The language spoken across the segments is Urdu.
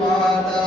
وعلى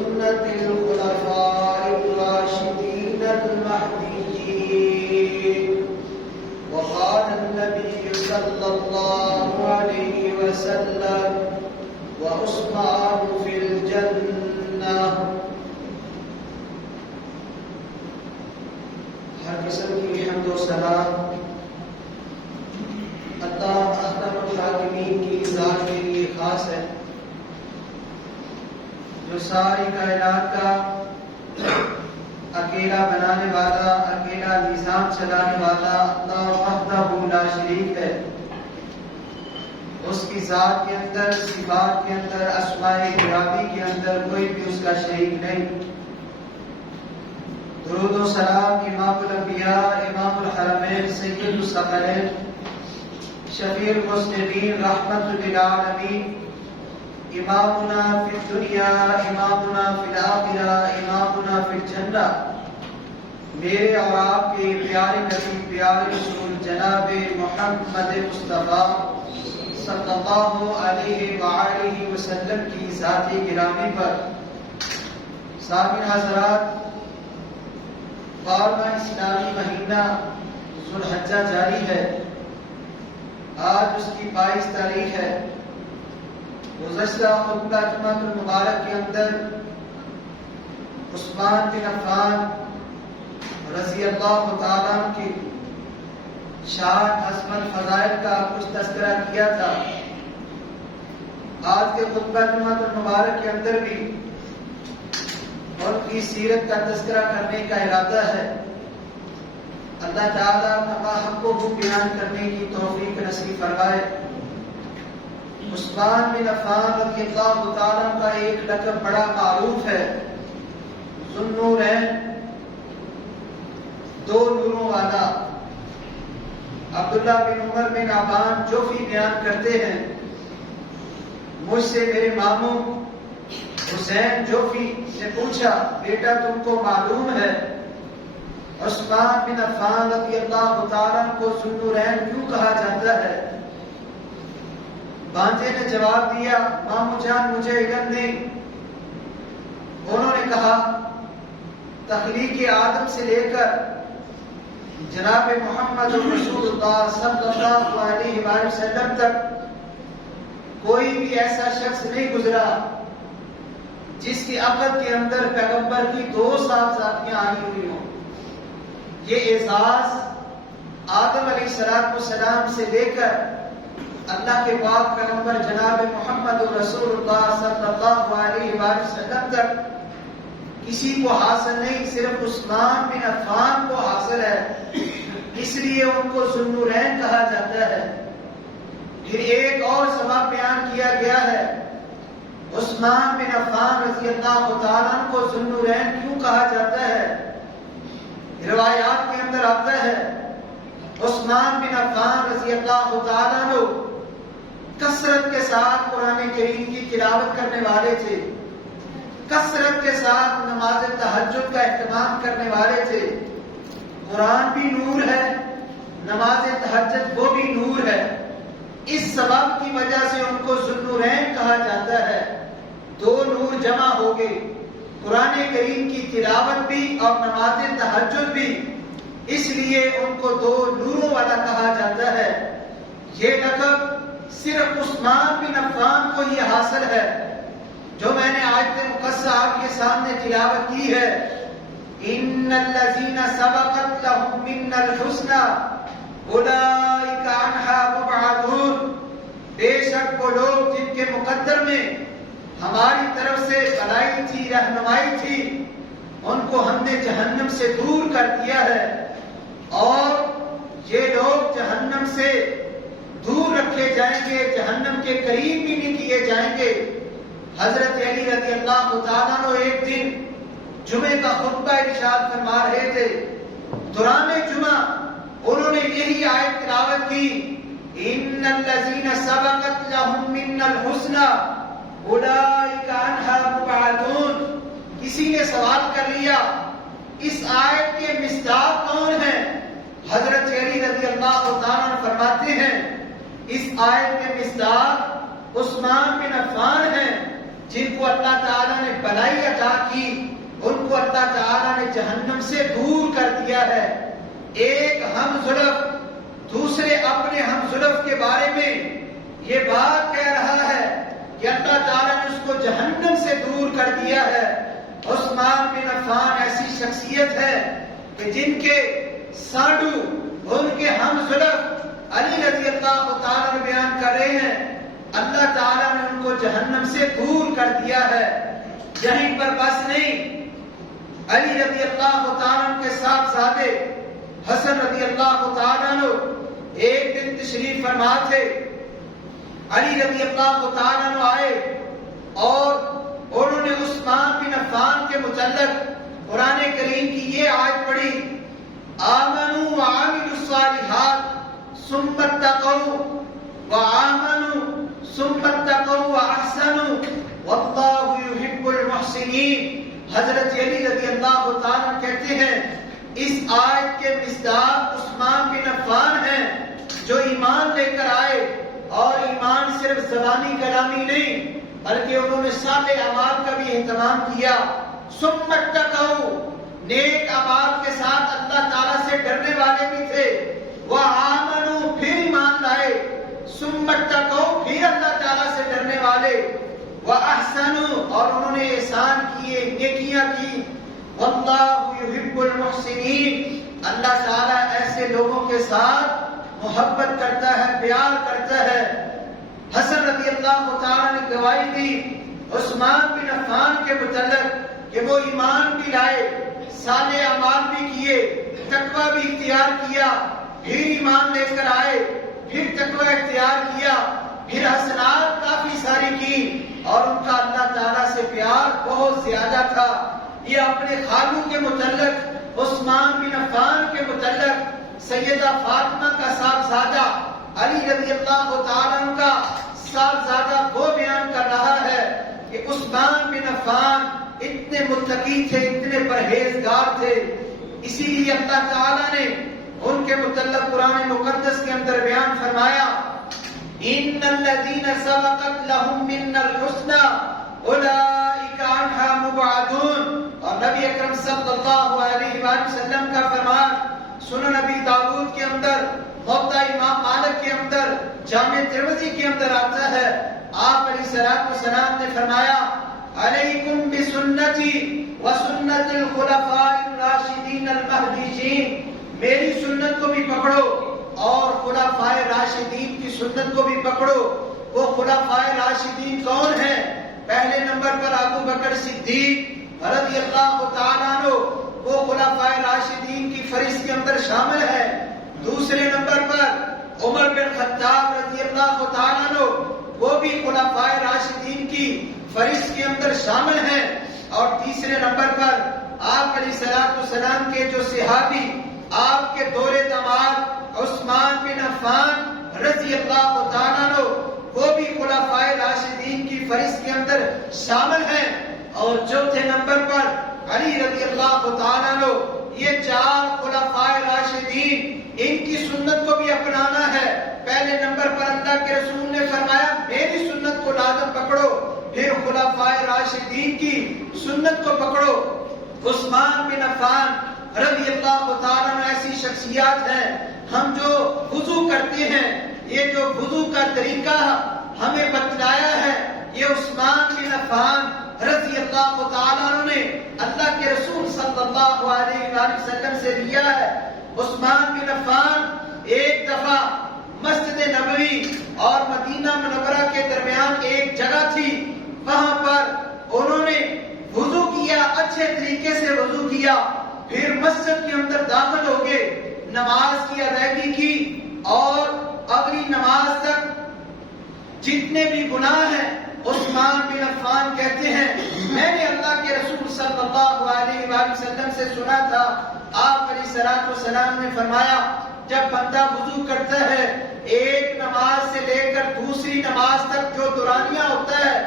وسنة الخلفاء الراشدين المهديين. وقال النبي صلى الله عليه وسلم وعثمان في الجنة. ہر قسم کی حمد و ثنا اللہ احکم الحاکمین کی ذات کے لیے خاص ہے، جو ساری کائنات کا اکیلا بنانے والا، اکیلا نظام چلانے والا اللہ وحدہ لا شریک ہے. اس کی ذات کے اندر، صفات کے اندر، اسماء گرامی کے اندر کوئی بھی اس کا شریک نہیں. درود و سلام امام الانبیاء، امام الحرمین، سید الثقلین، شفیع المذنبین، رحمت للعالمین، امامنا فی الدنیا، امامنا فی الآخرہ، امامنا فی الجنہ، میرے اور آپ کے پیارے نبی، پیارے رسول جناب محمد مصطفیٰ صلی اللہ علیہ وآلہ وسلم کی ذات گرامی پر. سامعین حضرات، 12واں اسلامی مہینہ ذوالحجہ جاری ہے. آج اس کی 22 تاریخ ہے. گزشتہ خطبہ جمعہ المبارک کے اندر عثمان بن عفان رضی اللہ تعالیٰ عنہ کی شان، عظمت، فضائل کا کچھ تذکرہ کیا تھا. آج کے خطبہ جمعہ المبارک کے اندر بھی ان کی سیرت کا تذکرہ کرنے کا ارادہ ہے. اللہ تعالیٰ اپنا حق کو بیان کرنے کی توفیق نصیب فرمائے. عثمان بن عفان رضی اللہ تعالیٰ کا ایک لقب بڑا معروف ہے، ذو النورین، دو نوروں والا. عبداللہ بن عمر بن عبان جوفی بیان کرتے ہیں، مجھ سے میرے ماموں حسین جوفی نے پوچھا، بیٹا تم کو معلوم ہے عثمان بن عفان رضی اللہ تعالیٰ کو ذو النورین کیوں کہا جاتا ہے؟ بانجے نے جواب دیا، ماموں جان مجھے علم نہیں. انہوں نے کہا تخلیق آدم سے لے کر جناب محمد رسول اللہ صلی اللہ علیہ وآلہ وسلم تک کوئی بھی ایسا شخص نہیں گزرا جس کی عقد کے اندر پیغمبر کی 2 صاحبزادیاں آئی ہوئی ہوں. یہ اعزاز آدم علیہ السلام سے لے کر اللہ کے پاک پیغمبر جناب محمد رسول اللہ صلی اللہ علیہ وآلہ وسلم تک کسی کو حاصل نہیں، صرف عثمان بن عفان کو حاصل ہے. اس لیے ان کو ذو النورین کہا جاتا ہے. پھر ایک اور سبب بیان کیا گیا ہے، عثمان بن عفان رضی اللہ تعالیٰ عنہ کو ذو النورین کیوں کہا جاتا ہے؟ روایات کے اندر آتا ہے عثمان بن عفان رضی اللہ تعالیٰ عنہ کثرت کے ساتھ قرآن کریم کی تلاوت کرنے والے تھے، کثرت کے ساتھ نماز تہجد کا اہتمام کرنے والے تھے. قرآن بھی نور ہے، نماز تہجد وہ بھی نور ہے. اس سبب کی وجہ سے ان کو ذو النورین کہا جاتا ہے. 2 نور جمع ہو گئے، قرآن کریم کی تلاوت بھی اور نماز تہجد بھی، اس لیے ان کو 2 نوروں والا کہا جاتا ہے. یہ لقب صرف عثمان بن عفان کو ہی حاصل ہے. جو میں نے آیت مقدسہ آپ کے سامنے تلاوت کی ہے، ان الذین سبقت لهم منا الحسنى اولئک عنہا مبعدون، بے شک وہ لوگ جن کے مقدر میں ہماری طرف سے بھلائی تھی، رہنمائی تھی، ان کو ہم نے جہنم سے دور کر دیا ہے، اور یہ لوگ جہنم سے دور رکھے جائیں گے، جہنم کے قریب بھی نہیں کیے جائیں گے. حضرت علی رضی اللہ تعالیٰ عنہ ایک دن جمعے کا خطبہ ارشاد فرما رہے تھے. دوران جمعہ انہوں نے یہی آیت تلاوت کی، ان الذین سبقت لهم منا الحسنى اولئک عنہا مبعدون. کسی نے سوال کر لیا اس آیت کے مصداق کون ہیں؟ حضرت علی رضی اللہ تعالیٰ عنہ فرماتے ہیں اس آیت کے مصداق عثمان بن عفان ہیں. جن کو اللہ تعالیٰ نے بھلائی عطا کی ان کو اللہ تعالیٰ نے جہنم سے دور کر دیا ہے۔ ایک ہم زلف دوسرے اپنے ہم زلف کے بارے میں یہ بات کہہ رہا ہے کہ اللہ تعالیٰ نے اس کو جہنم سے دور کر دیا ہے۔ عثمان بن عفان ایسی شخصیت ہے کہ جن کے ساڈو ان کے ہم زلف علی رضی اللہ تعالیٰ نے بیان کر رہے ہیں اللہ تعالیٰ نے ان کو جہنم سے دور کر دیا ہے۔ یہیں پر بس نہیں، علی رضی اللہ تعالیٰ کے صاحبزادے حسن رضی اللہ تعالیٰ نے ایک دن تشریف فرما تھے۔ علی رضی اللہ تعالیٰ نے آئے اور انہوں نے عثمان بن عفان کے متعلق قرآن کریم کی یہ آیت پڑھی، آمنوا وعملوا الصالحات ثم اتقوا وآمنوا ثم اتقوا واحسنوا واللہ یحب المحسنین۔ حضرت علی رضی اللہ تعالیٰ کہتے ہیں اس آیت کے مصداق عثمان بن عفان ہیں جو ایمان لے کر آئے، اور ایمان صرف زبانی کلامی نہیں بلکہ انہوں نے صالح اعمال کا بھی اہتمام کیا۔ ثم اتقوا، نیک اعمال کے ساتھ اللہ تعالیٰ سے ڈرنے والے بھی تھے۔ وآمنوا، پھر ایمان لائے۔ ثم اتقوا، پھر اللہ تعالیٰ سے ڈرنے والے۔ وأحسنوا، اور انہوں نے احسان کیے، نیکیاں کی۔ واللہ یحب المحسنین، اللہ تعالیٰ ایسے لوگوں کے ساتھ محبت کرتا ہے، پیار کرتا ہے۔ حسن رضی اللہ تعالیٰ نے گواہی دی عثمان بن عفان کے متعلق کہ وہ ایمان بھی لائے، صالح اعمال بھی کیے، تقوی بھی اختیار کیا، پھر ایمان لے کر آئے، پھر تقوی اختیار کیا، پھر حسنات کافی ساری کی، اور ان کا اللہ تعالیٰ سے پیار بہت زیادہ تھا۔ یہ اپنے خالو کے متعلق، عثمان بن عفان کے متعلق سیدہ فاطمہ کا صاحبزادہ علی رضی اللہ تعالیٰ عنہ کا صاحبزادہ وہ بیان کر رہا ہے کہ عثمان بن عفان اتنے متقی تھے، اتنے پرہیزگار تھے، اسی لیے اللہ تعالیٰ نے ان کے متعلق قرآن مقدس کے اندر بیان فرمایا، ان الذین سبقت لهم منا الحسنى اولئک عنہا مبعدون۔ اور نبی اکرم صلی اللہ علیہ وآلہ وسلم کا فرمان سنن نبی داؤد کے اندر، موطا امام مالک کے اندر، جامع ترمذی کے اندر آتا ہے، آپ علیہ الصلوۃ والسلام نے فرمایا، علیکم بسنتی وسنت الخلفاء الراشدین المہدیین، میری سنت کو بھی پکڑو اور خلفاء راشدین کی سنت کو بھی پکڑو۔ وہ خلفاء راشدین کون ہیں؟ پہلے نمبر پر ابو بکر صدیق رضی اللہ تعالیٰ عنہ، وہ خلفاء راشدین کی فہرست کے اندر شامل ہے۔ دوسرے نمبر پر عمر بن خطاب رضی اللہ تعالیٰ عنہ، وہ بھی خلفاء راشدین کی فہرست کے اندر شامل ہیں۔ اور تیسرے نمبر پر آپ علیہ الصلوۃ والسلام کے جو صحابی، آپ کے دور داماد عثمان بن عفان رضی اللہ تعالیٰ عنہ، وہ بھی خلفاء راشدین کی فہرست کے اندر شامل ہیں۔ اور چوتھے نمبر پر علی رضی اللہ تعالیٰ عنہ، یہ چار خلفاء راشدین، ان کی سنت کو بھی اپنانا ہے۔ پہلے نمبر پر اللہ کے رسول نے فرمایا میری سنت کو لازم پکڑو، پھر خلفاء راشدین کی سنت کو پکڑو۔ عثمان بن عفان رضی اللہ تعالیٰ عنہ ایسی شخصیات ہیں، ہم جو وضو کرتے ہیں، یہ جو وضو کا طریقہ ہمیں بتلایا ہے، یہ عثمان بن عفان رضی اللہ تعالیٰ عنہ نے اللہ کے رسول صلی اللہ علیہ وآلہ وسلم سے لیا ہے۔ عثمان بن عفان ایک دفعہ مسجد نبوی اور مدینہ منورہ کے درمیان ایک جگہ تھی، وہاں پر انہوں نے وضو کیا، اچھے طریقے سے وضو کیا، پھر مسجد کے اندر داخل ہو گئے، نماز کی ادائیگی کی، اور اگلی نماز تک جتنے بھی گناہ ہیں عثمان بن عفان کہتے ہیں میں نے اللہ کے رسول صلی اللہ علیہ وآلہ وسلم سے سنا تھا، آپ علیہ الصلوۃ والسلام نے فرمایا جب بندہ وضو کرتا ہے ایک نماز سے لے کر دوسری نماز تک جو دورانیہ ہوتا ہے،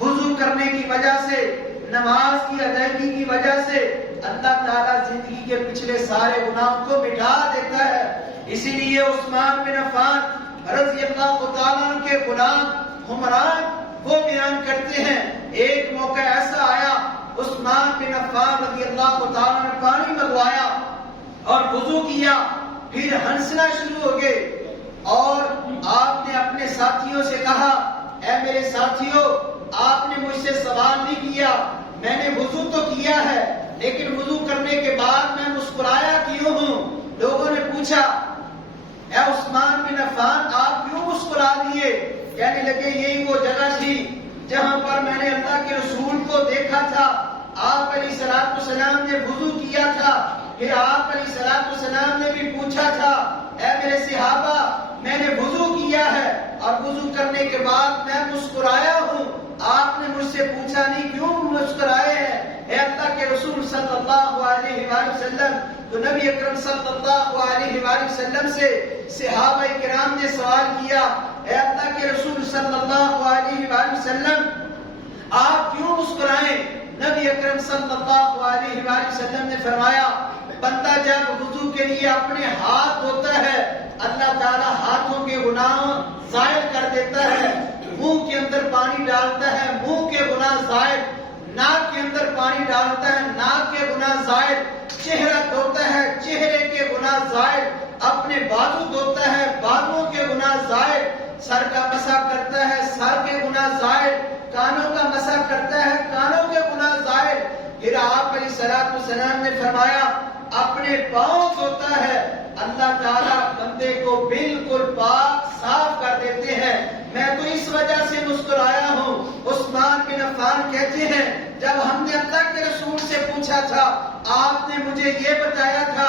وضو کرنے کی وجہ سے، نماز کی ادائیگی کی وجہ سے اللہ تعالیٰ زندگی کے پچھلے سارے گناہوں کو مٹا دیتا ہے۔ اسی لیے عثمان بن عفان رضی اللہ تعالیٰ عنہ کے غلام حمران وہ بیان کرتے ہیں ایک موقع ایسا آیا عثمان بن عفان رضی اللہ تعالیٰ نے پانی منگوایا اور وضو کیا، پھر ہنسنا شروع ہو گئے اور آپ نے اپنے ساتھیوں سے کہا اے میرے ساتھیوں، آپ نے مجھ سے سوال نہیں کیا، میں نے وضو تو کیا ہے لیکن وضو کرنے کے بعد میں مسکرایا کیوں ہوں؟ لوگوں نے پوچھا اے عثمان بن عفان آپ کیوں مسکرا دیے؟ کہنے لگے یہی وہ جگہ تھی جہاں پر میں نے اللہ کے رسول کو دیکھا تھا، آپ علیہ الصلوۃ والسلام نے وضو کیا تھا، پھر آپ علیہ الصلوۃ والسلام نے بھی پوچھا تھا اے میرے صحابہ میں نے وضو کیا ہے اور وضو کرنے کے بعد میں مسکرایا ہوں، آپ نے مجھ سے پوچھا نہیں کیوں مسکرائے ہیں؟ اے اللہ کے رسول صلی اللہ علیہ وآلہ وسلم، تو نبی اکرم صلی اللہ علیہ وآلہ وسلم سے صحابہ کرام نے سوال کیا اے اللہ کے رسول صلی اللہ علیہ وآلہ وسلم آپ کیوں مسکرائیں؟ نبی اکرم صلی اللہ علیہ وآلہ وسلم نے فرمایا بندہ جب وضو کے لیے اپنے ہاتھ دھوتا ہے اللہ تعالیٰ ہاتھوں کے گناہ ظاہر کر دیتا ہے، منہ کے اندر پانی ڈالتا ہے منہ کے گناہ ظاہر، ناک کے اندر پانی ڈالتا ہے ناک کے گناہ ظاہر، چہرہ دھوتا ہے چہرے کے گناہ ظاہر، اپنے بازو دھوتا ہے بازو کے گناہ ظاہر، سر کا مسح کرتا ہے سر کے گناہ ظاہر، کانوں کا مسح کرتا ہے کانوں کے گناہ ظاہر۔ پھر آپ علیہ الصلوۃ والسلام نے فرمایا اپنے پاؤں دھوتا ہے اللہ تعالیٰ بندے کو بالکل پاک صاف کر دیتے ہیں، میں تو اس وجہ سے مسکرایا ہوں۔ عثمان بن عفان کہتے ہیں جب ہم نے اللہ کے رسول سے پوچھا تھا آپ نے مجھے یہ بتایا تھا،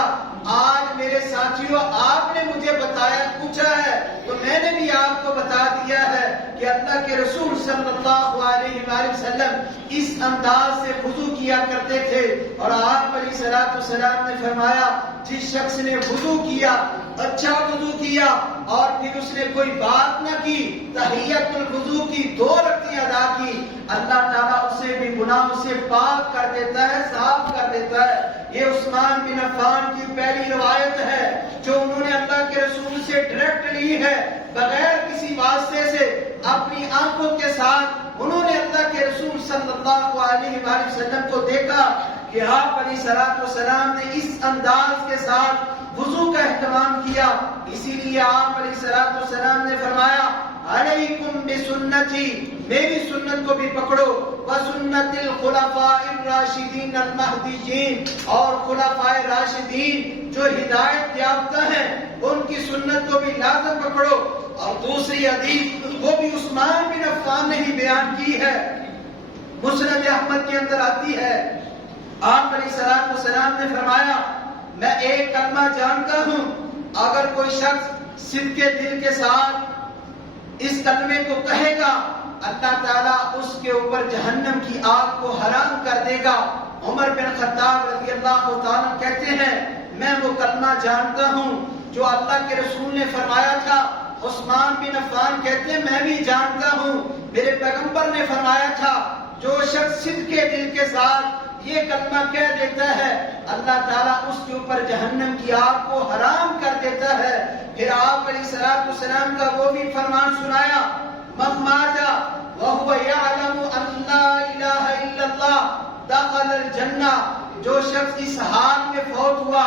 آج میرے ساتھیوں آپ نے مجھے بتایا پوچھا ہے تو میں نے بھی آپ کو بتا دیا ہے کہ اللہ کے رسول صلی اللہ علیہ وآلہ وسلم اس انداز سے وضو کیا کرتے تھے۔ اور آپ علیہ الصلوۃ والسلام نے فرمایا جس شخص نے وضو کیا اچھا وضو کیا اور پھر اس نے کوئی بات نہ کی، تحیۃ الوضو کی 2 رکعتیں ادا کی، اللہ تعالیٰ اسے بھی گناہوں سے پاک کر دیتا ہے صاف کر دیتا ہے۔ یہ عثمان بن عفان کی پہلی روایت ہے جو انہوں نے اللہ کے رسول سے ڈائریکٹ لی ہے، بغیر کسی واسطے سے اپنی آنکھوں کے ساتھ انہوں نے اللہ کے رسول صلی اللہ علیہ وآلہ وسلم کو دیکھا کہ آپ علیہ الصلوۃ والسلام نے اس انداز کے ساتھ وضو کا اہتمام کیا، اسی لیے آپ علیہ الصلوۃ والسلام نے فرمایا علیکم بسنتی، میری سنت کو بھی پکڑو، وسنت الخلفاء الراشدین المہدیین، اور خلفاء راشدین جو ہدایت یافتہ ہیں ان کی سنت کو بھی لازم پکڑو۔ اور دوسری حدیث وہ بھی عثمان بن عفان نے ہی بیان کی ہے، مسند احمد کے اندر آتی ہے، آپ علیہ الصلوۃ والسلام نے فرمایا میں ایک کلمہ جانتا ہوں اگر کوئی شخص صدق دل کے ساتھ اس کلمے کو کہے گا اللہ تعالیٰ اس کے اوپر جہنم کی آگ کو حرام کر دے گا۔ عمر بن خطاب رضی اللہ تعالیٰ کہتے ہیں میں وہ کلمہ جانتا ہوں جو اللہ کے رسول نے فرمایا تھا۔ عثمان بن عفان کہتے ہیں میں بھی جانتا ہوں میرے پیغمبر نے فرمایا تھا جو شخص صدق دل کے ساتھ یہ کلمہ کہہ دیتا ہے اللہ تعالیٰ اس کے اوپر جہنم کی آگ کو حرام کر دیتا ہے۔ پھر آپ علیہ الصلوۃ والسلام کا وہ بھی فرمان سنایا من مات وهو يعلم ان لا الہ الا اللہ دخل الجنہ، جو شخص اس حال میں فوت ہوا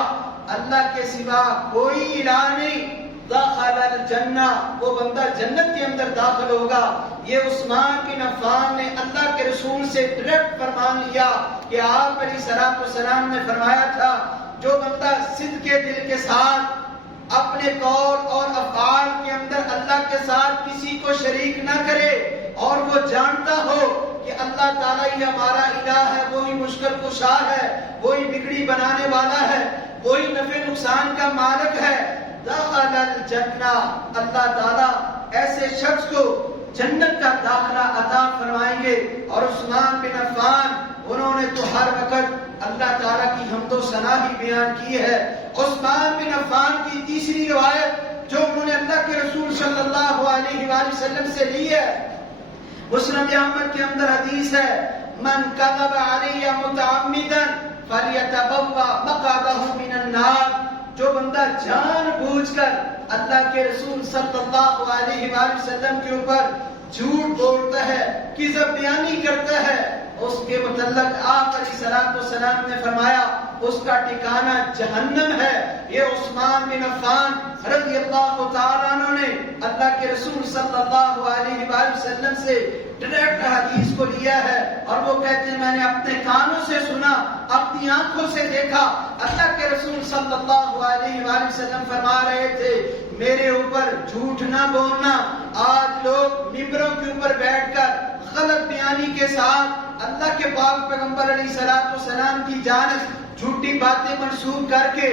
اللہ کے سوا کوئی الہ نہیں، دخل الجنہ، وہ بندہ جنت کے اندر داخل ہوگا۔ یہ عثمان بن عفان نے اللہ کے رسول سے ڈائریکٹ فرمان لیا کہ آپ علیہ الصلوۃ والسلام نے فرمایا تھا جو بندہ صدق دل کے ساتھ اپنے قول اور افعال کے اندر اللہ کے ساتھ کسی کو شریک نہ کرے اور وہ جانتا ہو کہ اللہ تعالیٰ ہی ہمارا الہ ہے، وہی مشکل کشا ہے، وہی بگڑی بنانے والا ہے، وہی نفع نقصان کا مالک ہے، دخل الجنہ، اللہ تعالیٰ ایسے شخص کو جنت کا داخلہ عطا فرمائیں گے۔ اور عثمان بن عفان انہوں نے تو ہر وقت اللہ تعالیٰ کی حمد و ثنا ہی بیان کی ہے۔ عثمان بن عفان کی تیسری روایت جو انہوں نے اللہ کے رسول صلی اللہ علیہ وآلہ وسلم سے لی ہے، مسند احمد کے اندر حدیث ہے من کذب علی متعمدا فلیتبوأ مقعدہ من النار، جو بندہ جان بوجھ کر اللہ کے رسول صلی اللہ علیہ وآلہ وسلم کے اوپر جھوٹ بولتا ہے، کذب بیانی کرتا ہے، اس کے متعلق آپ علیہ الصلوۃ والسلام نے فرمایا اس کا ٹھکانہ جہنم ہے۔ یہ عثمان بن عفان رضی اللہ تعالیٰ عنہ نے اللہ کے رسول صلی اللہ علیہ وآلہ وسلم سے ڈائریکٹ حدیث کو لیا ہے، اور وہ کہتے ہیں میں نے اپنے کانوں سے سنا، اپنی آنکھوں سے دیکھا، اللہ کے رسول صلی اللہ علیہ وآلہ وسلم فرما رہے تھے میرے اوپر جھوٹ نہ بولنا۔ آج لوگ ممبروں کے اوپر بیٹھ کر غلط بیانی کے ساتھ اللہ کے پاک پیغمبر علیہ الصلوۃ والسلام کی جانب جھوٹی باتیں منسوب کر کے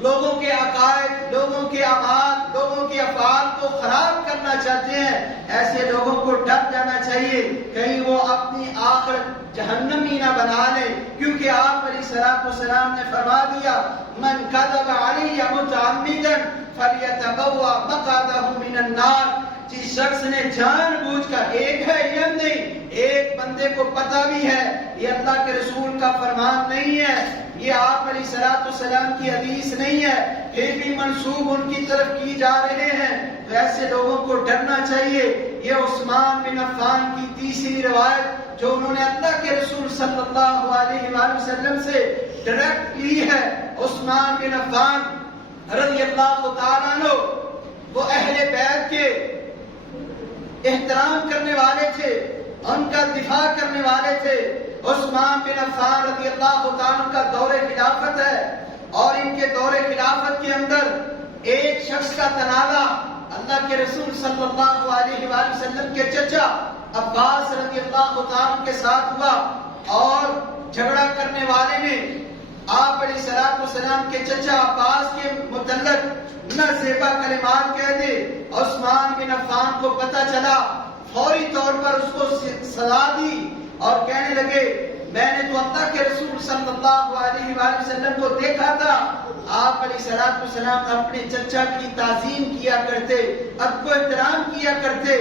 لوگوں کے عقائد، لوگوں کے اعمال، لوگوں کے افعال کو خراب کرنا چاہتے ہیں۔ ایسے لوگوں کو ڈر جانا چاہیے کہیں وہ اپنی آخرت جہنمی نہ بنا لے، کیونکہ آپ علیہ الصلوۃ والسلام نے فرما دیا من کذب علی متعمدا فلیتبوأ مقعدہ من النار۔ جس شخص نے جان بوجھ کر، ایک ہے علم نہیں، ایک بندے کو پتہ بھی ہے یہ اللہ کے رسول کا فرمان نہیں ہے، یہ آپ علیہ الصلوۃ والسلام کی حدیث نہیں ہے، پھر بھی منسوب ان کی طرف کی جا رہے ہیں، تو ایسے لوگوں کو ڈرنا چاہیے۔ یہ عثمان بن عفان کی تیسری روایت جو انہوں نے اللہ کے رسول صلی اللہ علیہ وآلہ وسلم سے ڈائریکٹ لی ہے۔ عثمان بن عفان رضی اللہ تعالیٰ عنہ وہ اہل بیت کے احترام کرنے والے تھے، ان کا دفاع کرنے والے تھے۔ عثمان بن عفان رضی اللہ تعالیٰ کا دور خلافت ہے، اور ان کے دور خلافت کے اندر ایک شخص کا تنازع اللہ کے رسول صلی اللہ علیہ وآلہ وسلم کے چچا عباس رضی اللہ تعالیٰ کے ساتھ ہوا، اور جھگڑا کرنے والے نے آپ علیہ الصلوۃ والسلام کے چچا عباس کے متعلق نازیبا کلمات کہہ دے۔ عثمان بن عفان کو پتہ چلا، فوری طور پر اس کو سزا دی اور کہنے لگے میں نے تو اللہ کے رسول صلی اللہ علیہ وآلہ وسلم کو دیکھا تھا، آپ علیہ الصلوۃ والسلام اپنے چچا کی تعظیم کیا کرتے، ادب و احترام کیا کرتے،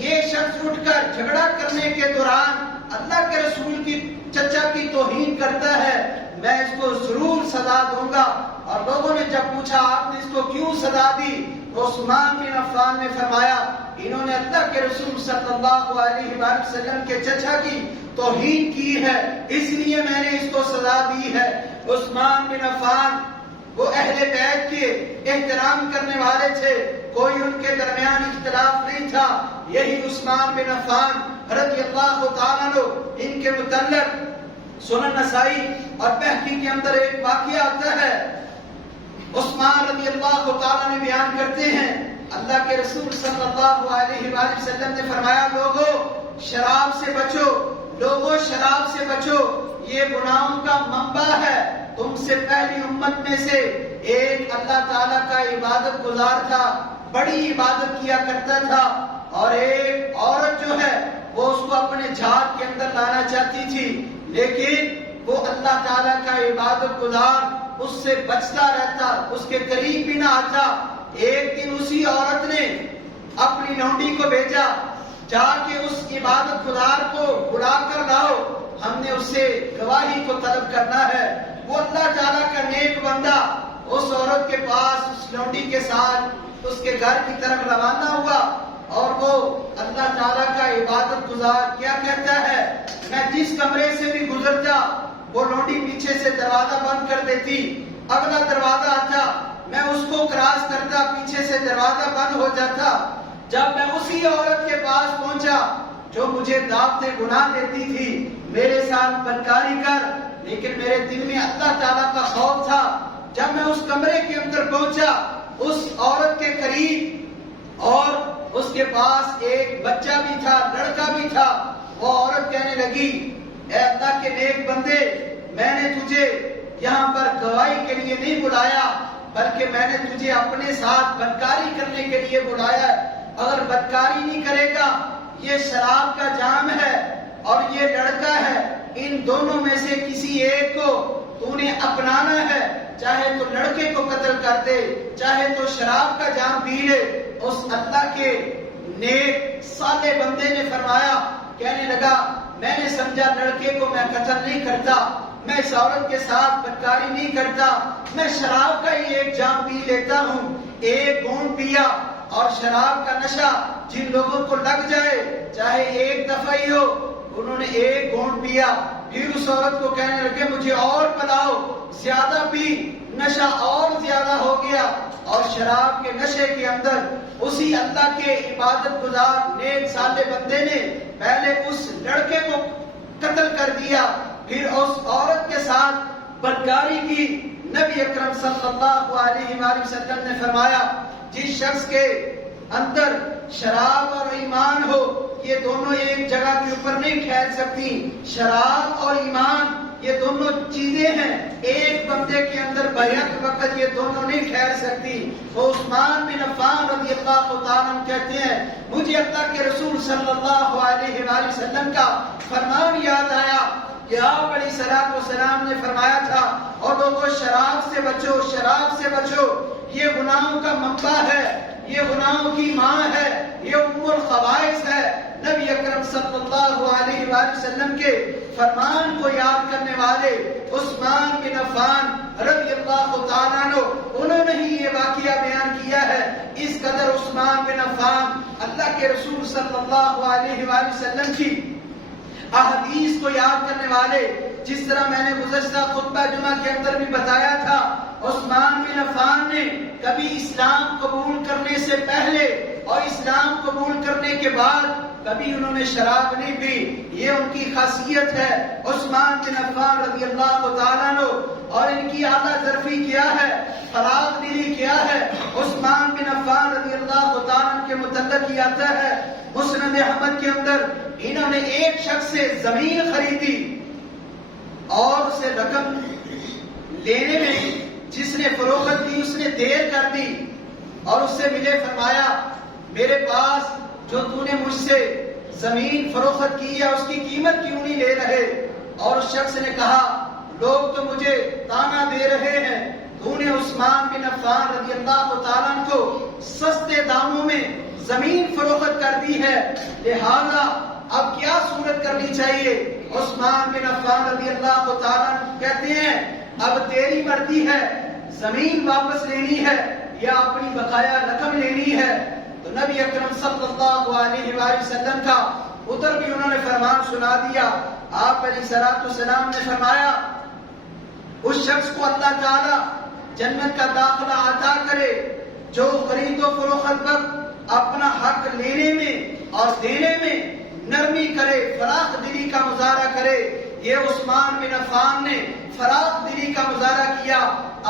یہ شخص اٹھ کر جھگڑا کرنے کے دوران اللہ کے رسول کی چچا کی توہین کرتا ہے، میں اس کو ضرور سزا دوں گا۔ اور لوگوں نے جب پوچھا آپ نے اس کو کیوں سزا دی، تو عثمان بن عفان نے فرمایا انہوں نے اللہ کے رسول صلی اللہ علیہ وآلہ وسلم کے چچا کی توہین کی ہے، اس لیے میں نے اس کو سزا دی ہے۔ عثمان بن عفان وہ اہل بیت کے احترام کرنے والے تھے، کوئی ان کے درمیان اختلاف نہیں تھا۔ یہی عثمان بن عفان رضی اللہ تعالیٰ عنہ، ان کے متعلق سنن نسائی اور بہقی کے اندر ایک واقعہ آتا ہے۔ عثمان رضی اللہ تعالیٰ نے بیان کرتے ہیں اللہ کے رسول صلی اللہ علیہ وآلہ وسلم نے فرمایا لوگو شراب سے بچو، لوگو شراب سے بچو، یہ گناہوں کا منبع ہے۔ تم سے پہلی امت میں سے ایک اللہ تعالیٰ کا عبادت گزار تھا، بڑی عبادت کیا کرتا تھا، اور ایک عورت جو ہے وہ اس کو اپنے جھاگ کے اندر لانا چاہتی تھی، لیکن وہ اللہ تعالیٰ کا عبادت گزار اس سے بچتا رہتا، اس کے قریب بھی نہ آتا۔ ایک دن اسی عورت نے اپنی لونڈی کو بھیجا، جا کے اس عبادت گزار کو بلا کر لاؤ، ہم نے اس سے گواہی کو طلب کرنا ہے۔ وہ اللہ تعالیٰ کا نیک بندہ اس عورت کے پاس اس لونڈی کے ساتھ اس کے گھر کی طرف روانہ ہوا، اور وہ اللہ تعالیٰ کا عبادت گزار کیا کہتا ہے میں جس کمرے سے بھی گزرتا وہ لونڈی پیچھے سے دروازہ بند کر دیتی، اگلا دروازہ آتا میں اس کو کراس کرتا، پیچھے سے دروازہ بند ہو جاتا۔ جب میں اسی عورت کے پاس پہنچا جو مجھے دعوت گناہ دیتی تھی، میرے ساتھ بدکاری کر، لیکن میرے دل میں اللہ تعالیٰ کا خوف تھا۔ جب میں اس کمرے کے اندر پہنچا اس عورت کے قریب، اور اس کے پاس ایک بچہ بھی تھا، لڑکا بھی تھا، وہ عورت کہنے لگی اے اللہ کے نیک بندے، میں نے تجھے یہاں پر گواہی کے لیے نہیں بلایا، بلکہ میں نے تجھے اپنے ساتھ بدکاری کرنے کے لیے بلایا۔ اگر بدکاری نہیں کرے گا، یہ شراب کا جام ہے اور یہ لڑکا ہے، ان دونوں میں سے کسی ایک کو تو نے اپنانا ہے، چاہے تو لڑکے کو قتل کر دے، چاہے تو شراب کا جام پی لے۔ اس اللہ کے نیک صالح بندے نے فرمایا، کہنے لگا میں نے سمجھا لڑکے کو میں قتل نہیں کرتا، میں اس عورت کے ساتھ بدکاری نہیں کرتا، میں شراب کا ہی ایک جام پی لیتا ہوں۔ ایک گھونٹ پیا، اور شراب کا نشہ جن لوگوں کو لگ جائے، چاہے ایک دفعہ ہی ہو، انہوں نے ایک گھونٹ پیا، پھر اس عورت کو کہنے لگے مجھے اور پلاؤ، زیادہ پی، نشہ اور زیادہ ہو گیا، اور شراب کے نشے کے اندر اسی اللہ کے عبادت گزار نیک صالح بندے نے پہلے اس لڑکے کو قتل کر دیا، پھر اس عورت کے ساتھ بدکاری کی۔ نبی اکرم صلی اللہ علیہ وآلہ وسلم نے فرمایا جس شخص کے اندر شراب اور ایمان ہو، یہ دونوں ایک جگہ کے اوپر نہیں ٹھہر سکتی۔ شراب اور ایمان یہ دونوں چیزیں ہیں، ایک بندے کے اندر بیک وقت یہ دونوں نہیں ٹھہر سکتی۔ وہ عثمان بن عفان رضی اللہ تعالیٰ عنہ کہتے ہیں مجھے اللہ کے رسول صلی اللہ علیہ وآلہ وسلم کا فرمان یاد آیا کہ آپ علیہ الصلوۃ والسلام نے فرمایا تھا اور لوگوں شراب سے بچو، شراب سے بچو، یہ گناہوں کا منبع ہے، یہ گناہوں کی ماں ہے، یہ ام الخبائث ہے۔ نبی اکرم صلی اللہ علیہ وآلہ وسلم کے فرمان کو یاد کرنے والے عثمان بن عفان رضی اللہ تعالیٰ عنہ، انہوں نے ہی یہ واقعہ بیان کیا ہے۔ اس قدر عثمان بن عفان اللہ کے رسول صلی اللہ علیہ وآلہ وسلم کی احادیث کو یاد کرنے والے، جس طرح میں نے گزشتہ خطبہ جمعہ کے اندر بھی بتایا تھا، عثمان بن عفان نے کبھی اسلام قبول کرنے سے پہلے اور اسلام قبول کرنے کے بعد کبھی انہوں نے شراب نہیں پی، یہ ان کی خاصیت ہے۔ عثمان بن عفان رضی اللہ تعالیٰ عنہ، اور ان کی اعلیٰ ظرفی کیا ہے، فراغ دلی کیا ہے۔ عثمان بن عفان رضی اللہ تعالیٰ عنہ کے متعلق یہ آتا ہے مسند احمد کے اندر، انہوں نے ایک شخص سے زمین خریدی اور اسے رقم لینے میں جس نے فروخت کی اس نے دیر کر دی، اور اس سے ملے، فرمایا میرے پاس جو تو نے مجھ سے زمین فروخت کی ہے اس کی قیمت کیوں نہیں لے رہے؟ اور اس شخص نے کہا لوگ تو مجھے تانا دے رہے ہیں، تو نے عثمان بن عفان رضی اللہ تعالیٰ عنہ کو سستے داموں میں زمین فروخت کر دی ہے، لہذا اب کیا صورت کرنی چاہیے؟ عثمان بن عفان رضی اللہ تعالیٰ عنہ کہتے ہیں اب تیری مرضی ہے، زمین واپس لینی ہے یا اپنی بقایا رقم لینی ہے؟ تو نبی اکرم صلی اللہ علیہ وآلہ وسلم کا ادھر بھی انہوں نے فرمان سنا دیا۔ آپ علیہ الصلوۃ والسلام نے فرمایا اس شخص کو اللہ تعالی جنت کا داخلہ عطا کرے جو خرید و فروخت پر اپنا حق لینے میں اور دینے میں نرمی کرے، فراخ دلی کا مظاہرہ کرے۔ یہ عثمان بن عفان نے فراخ دلی کا مظاہرہ کیا۔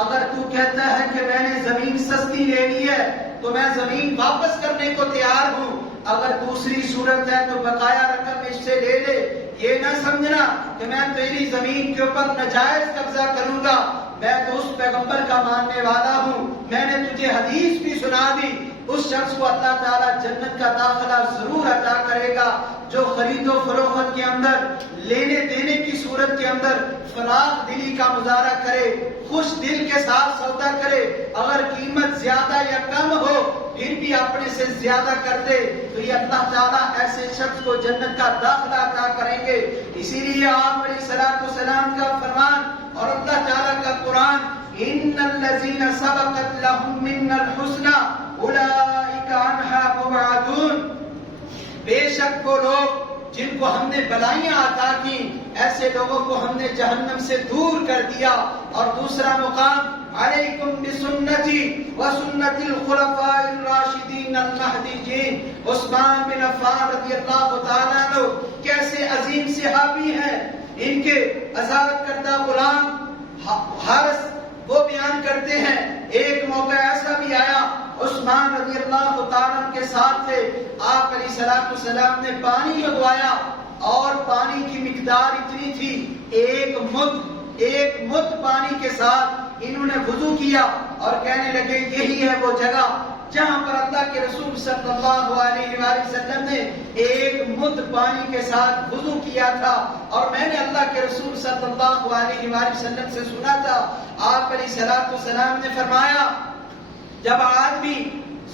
اگر تو کہتا ہے کہ میں نے زمین سستی لینی ہے تو میں زمین واپس کرنے کو تیار ہوں، اگر دوسری صورت ہے تو بقایا رقم اس سے لے لے، یہ نہ سمجھنا کہ میں تیری زمین کے اوپر ناجائز قبضہ کروں گا، میں تو اس پیغمبر کا ماننے والا ہوں، میں نے تجھے حدیث بھی سنا دی۔ اس شخص کو اللہ تعالیٰ جنت کا داخلہ ضرور عطا کرے گا جو خرید و فروخت کے اندر، لینے دینے کی صورت کے اندر فراخ دلی کا مظاہرہ کرے، خوش دل کے ساتھ سودا کرے، اگر قیمت زیادہ یا کم ہو پھر بھی اپنے سے زیادہ کر دے تو یہ اللہ تعالیٰ ایسے شخص کو جنت کا داخلہ عطا کریں گے۔ اسی لیے آپ علیہ الصلوۃ والسلام کا فرمان اور اللہ تعالیٰ کا قرآن، ان الذین سبقت لهم منا الحسنى اولئک عنها مبعدون، بے شک وہ لوگ جن کو ہم نے بلائیاں عطا کی ایسے لوگوں کو ہم نے جہنم سے دور کر دیا۔ اور دوسرا مقام، علیکم بسنتی وسنت الخلفاء الراشدین المہدیین۔ عثمان بن عفان رضی اللہ تعالیٰ عنہ کیسے عظیم صحابی ہیں، ان کے آزاد کردہ غلام حارث وہ بیان کرتے ہیں ایک موقع ایسا بھی آیا عثمان رضی اللہ تعالیٰ عنہ کے ساتھ تھے، آپ علیہ الصلوۃ والسلام نے پانی لگوایا اور پانی کی مقدار اتنی تھی ایک مد پانی کے ساتھ انہوں نے وضو کیا اور کہنے لگے یہی ہے وہ جگہ جہاں پر اللہ کے رسول صلی اللہ علیہ وآلہ وسلم نے ایک مد پانی کے ساتھ وضو کیا تھا، اور میں نے اللہ کے رسول صلی اللہ علیہ وآلہ وسلم سے سنا تھا، آپ علیہ الصلوۃ والسلام نے فرمایا جب آدمی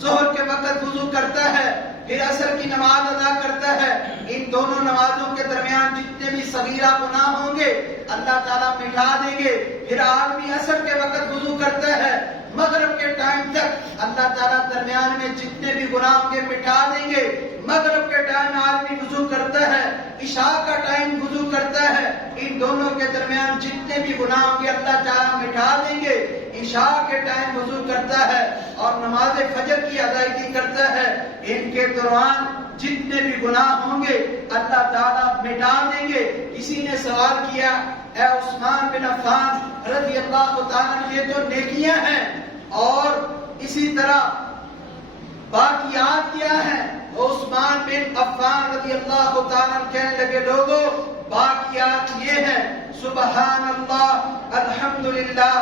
ظہر کے وقت وضو کرتا ہے پھر عصر کی نماز ادا کرتا ہے، ان دونوں نمازوں کے درمیان جتنے بھی صغیرہ گناہ ہوں گے اللہ تعالیٰ مٹا دیں گے۔ پھر آدمی عصر کے وقت وضو کرتا ہے، مغرب کے ٹائم تک اللہ تعالیٰ درمیان میں جتنے بھی گناہ ہوں گے مٹا دیں گے. مغرب کے ٹائم آدمی وضو کرتا ہے, عشاء کا ٹائم وضو کرتا ہے, ان دونوں کے درمیان جتنے بھی گناہ ہوں گے اللہ تعالیٰ مٹا دیں گے. عشاء کے ٹائم وضو کرتا ہے اور نماز فجر کی ادائیگی کرتا ہے, ان کے دوران جتنے بھی گناہ ہوں گے اللہ تعالیٰ مٹا دیں گے. کسی نے سوال کیا, اے عثمان بن عفان رضی اللہ تعالیٰ, یہ تو نیکیاں ہیں اور اسی طرح باقیات کیا ہیں؟ عثمان بن عفان رضی اللہ تعالیٰ کہنے لگے, لوگوں باقیات یہ ہیں سبحان اللہ, الحمدللہ,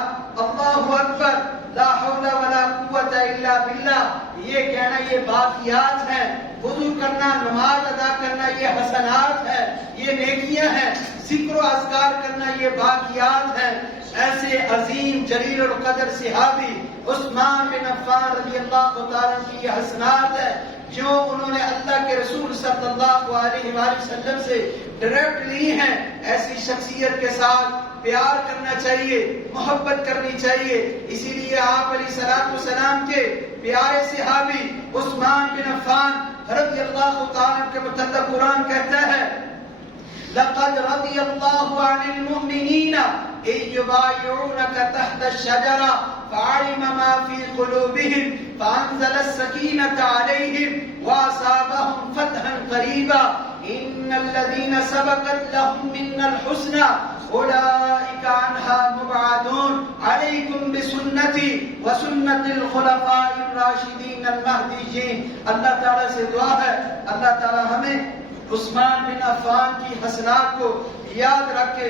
اللہ اکبر, لا حول ولا قوت الا باللہ. یہ کہنا یہ باقیات ہیں. وضو کرنا, نماز ادا کرنا یہ حسنات ہے, یہ نیکیاں ہیں. ذکر و اذکار کرنا یہ باقیات ہیں. ایسے عظیم جلیل القدر صحابی عثمان بن عفان رضی اللہ تعالیٰ کی یہ حسنات ہے جو انہوں نے اللہ کے رسول صلی اللہ علیہ وآلہ وسلم سے ڈائریکٹ لی ہیں. ایسی شخصیت کے ساتھ پیار کرنا چاہیے, محبت کرنی چاہیے. اسی لیے آپ علیہ الصلوۃ والسلام کے پیارے صحابی عثمان بن عفان رضی اللہ تعالیٰ کے متعلق قرآن کہتا ہے, لقد رضی اللہ عن المؤمنین إذ يبايعونك تحت الشجرة فعلم ما في قلوبهم فأنزل السكينة عليهم وأصابهم فتحا قريبا إن الذين سبقت لهم منا الحسنى أولئك عنها مبعدون عليكم بسنتي وسنة الخلفاء الراشدين المهديين. اللہ تعالیٰ سے دعا ہے اللہ تعالیٰ ہمیں عثمان بن عفان کی حسنات کو یاد رکھ کے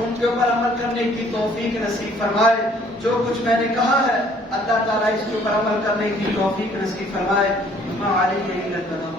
ان کے اوپر عمل کرنے کی توفیق نصیب فرمائے. جو کچھ میں نے کہا ہے اللہ تعالیٰ اس کے اوپر عمل کرنے کی توفیق نصیب فرمائے. ما علیہ الا البلاغ.